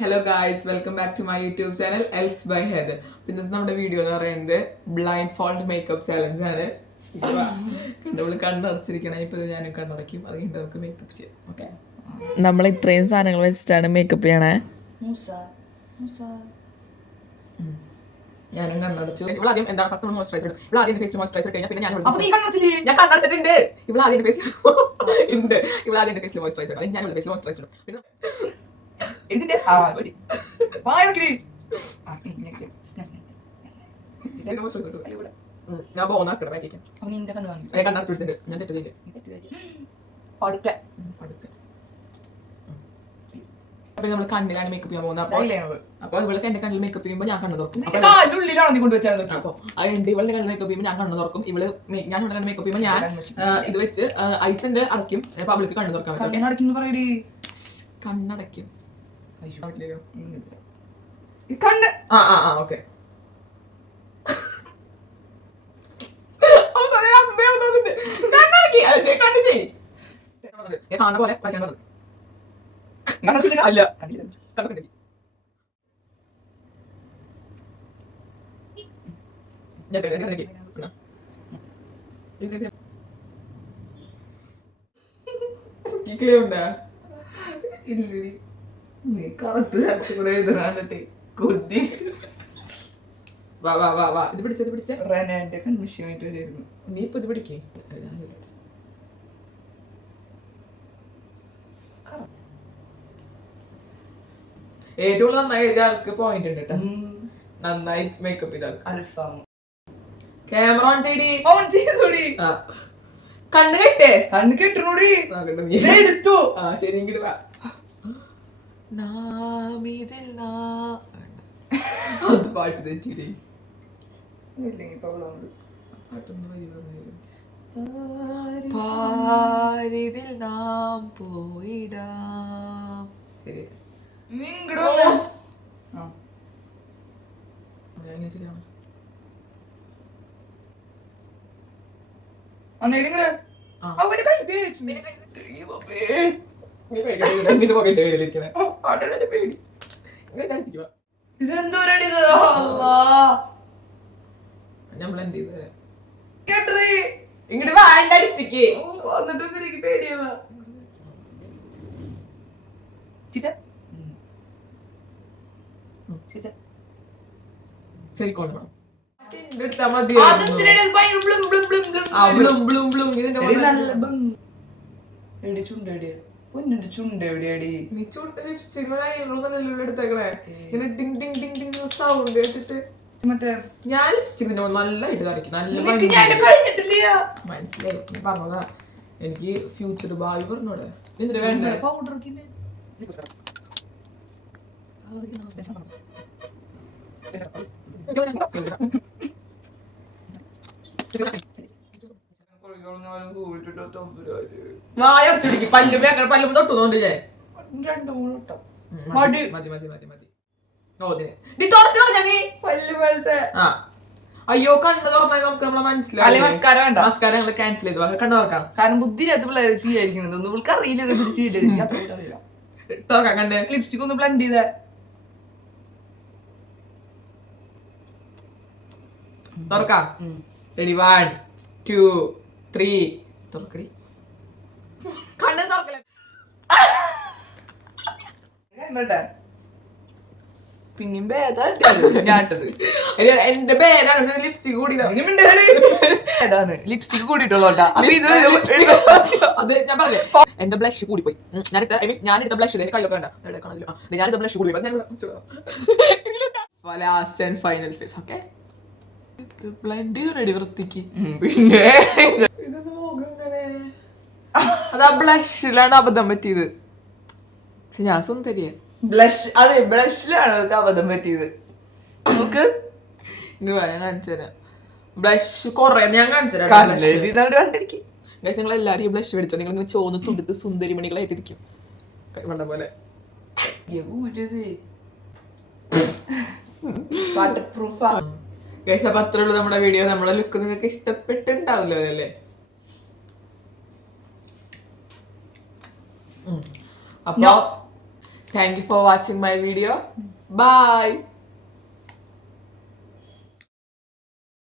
Hello guys, welcome back to my YouTube channel Els by Heather. ഇന്നത്തെ നമ്മുടെ video എന്ന് പറയുന്നത് ബ്ലൈൻഡ് ഫോൾഡ് മേക്കപ്പ് ചാലഞ്ച് ആണ്. കണ്ടവള് കണ്ണടച്ചിരിക്കണം. ഇപ്പൊ ഞാൻ കണ്ണടയ്ക്കും, അത് കഴിഞ്ഞിട്ട് നമുക്ക് മേക്കപ്പ് ചെയ്യാം. ഓക്കെ, നമ്മൾ ഇത്രയും സാധനങ്ങൾ വെച്ചിട്ടാണ് മേക്കപ്പ് ചെയ്യണേ. ഞാനും കണ്ണടച്ചു. ഇവളാദ്യം എന്താണ് ഫസ്റ്റ് മോയ്സ്ചറൈസർ ഇടും. ഇവളാദ്യം ഫേസിൽ മോയ്സ്ചറൈസർ കഴിഞ്ഞാൽ പിന്നെ ഞാൻ കണ്ണടച്ചിട്ടുണ്ട്. ഇവളാദ്യം ഫേസിൽ ഉണ്ട്. ഇവളാദ്യം ഫേസിൽ മോയ്സ്ചറൈസർ ഇടും, ഞാൻ ഫേസിൽ മോയ്സ്ചറൈസർ ഇടും. പിന്നെ ഞാൻ പോകുന്ന ബാക്കിക്കാം. കണ്ണടച്ചിട്ടുണ്ട്. ഞാൻ തെറ്റില്ല. അപ്പൊ നമ്മൾ കണ്ണിലാണ് മേക്കപ്പ് ചെയ്യാൻ പോകുന്നത്. അപ്പൊ ഇവൾക്ക് എന്റെ കണ്ണിൽ മേക്കപ്പ് ചെയ്യുമ്പോൾ ഞാൻ കണ്ണ് തുറക്കും. അപ്പൊ അതുകൊണ്ട് ഇവളുടെ കണ്ണിൽ മേക്കപ്പ് ചെയ്യുമ്പോൾ ഞാൻ കണ്ണ് തുറക്കും. ഞാൻ ഇവിടെ കണ്ണ് മേക്കപ്പ് ചെയ്യുമ്പോൾ ഞാൻ ഇത് വെച്ച് ഐസിന്റെ അടയ്ക്കും. അപ്പൊ അവൾക്ക് കണ്ണ് തുറക്കാൻ പറ്റും. കണ്ണടയ്ക്കും. കണ്ണ് ഓക്കെ. കാണുന്ന പോലെ വയ്ക്കാൻ പറഞ്ഞത് അല്ല. ഇത് പിടിച്ച റെനാന്റെ കൺമിഷനായിട്ട് വരുമായിരുന്നു. നീ ഇപ്പൊ ഇത് പിടിക്കേ. ഏറ്റവും നന്നായി എഴുതിയ ആൾക്ക് പോയിന്റ് ഉണ്ട് കേട്ടോ. നന്നായി മേക്കപ്പ് ചെയ്ത ആൾക്ക്. അൽഫാം ക്യാമറ ഓൺ ചെയ്തോടി. കണ്ണ് കെട്ടണോടി. എടുത്തു. ശരി, ഇങ്ങോട്ട് വാ. പാട്ട് തെറ്റിടേ. പാരിതിൽ നാം പോയിടാം. ശരി, ഇതെന്തോരടി നമ്മളെന്ത് ചെയ്ത് ഇങ്ങോട്ട് വാൻ്റെ അടുത്തേക്ക് വന്നിട്ട് എനിക്ക് പേടിയാവാ. ശരിക്കോണം എടുത്താ മതി. ഞാൻ ലിപ്സ്റ്റിക് നല്ലായിട്ട് വരയ്ക്കും. മനസ്സിലായി, പറഞ്ഞതാ. എനിക്ക് ഫ്യൂച്ചർ ഭാവി പറഞ്ഞോടെ. എന്തിനാ വേണ്ട പല്ലും തൊട്ടുന്നോണ്ട് അയ്യോ കണ്ണ് തുറന്നാൽ നമുക്ക് നമ്മളെ മനസ്സിലായി. നമസ്കാരം ക്യാൻസൽ ചെയ്തു. കണ്ണ് തുറക്കാം. കാരണം ബുദ്ധിയില്ലാത്ത പിള്ളേർ ചെയ്യായിരിക്കുന്നത്. നിങ്ങൾക്ക് അറിയില്ല തുറക്കാം. കണ്ട് ലിപ്സ്റ്റിക് ഒന്ന് ബ്ലെൻഡ് ചെയ്ത തുറക്കാം. റെഡി, 1 2 3 തുറക്കടി. കണ്ണ് തുറക്കല. പിന്നെയും ഭേദാട്ടത്. എന്റെ ഭേദാണ് ലിപ്സ്റ്റിക് കൂടി. ലിപ്സ്റ്റിക് കൂടിയിട്ടുള്ളോട്ടാ. അത് ഞാൻ പറഞ്ഞേ. എന്റെ ബ്ലഷ് കൂടിപ്പോയി. ഞാനെടുത്ത ബ്ലഷ് കയ്യൊക്കെ വേണ്ട. ഞാനെടുത്ത ബ്ലഷ് കൂടി last and final face. Okay, blend ready വൃത്തിക്ക്. പിന്നെ അതാ ബ്ലഷിലാണ് അബദ്ധം പറ്റിയത്. പക്ഷെ ഞാൻ സുന്ദരിയ. ബ്ലഷ്, അതെ, ബ്ലഷിലാണ് അബദ്ധം പറ്റിയത്. നമുക്ക് ഞാൻ കാണിച്ചുതരാം. ബ്ലഷ് കൊറേ ഞാൻ കാണിച്ചുതരാം. നിങ്ങൾ എല്ലാരും ഈ ബ്ലഷ് മേടിച്ചോ. നിങ്ങൾ ചോന്ന് തുടുത്ത് സുന്ദരിമണികളായിട്ടിരിക്കും. വെള്ളം പോലെ. വാട്ടർ പ്രൂഫാ. അപ്പൊ അത്രയുള്ളൂ നമ്മുടെ വീഡിയോ. നമ്മുടെ ലുക്ക് നിങ്ങൾക്ക് ഇഷ്ടപ്പെട്ടുണ്ടാവില്ലോ അല്ലേ? അപ്പൊ thank you for watching my video. By.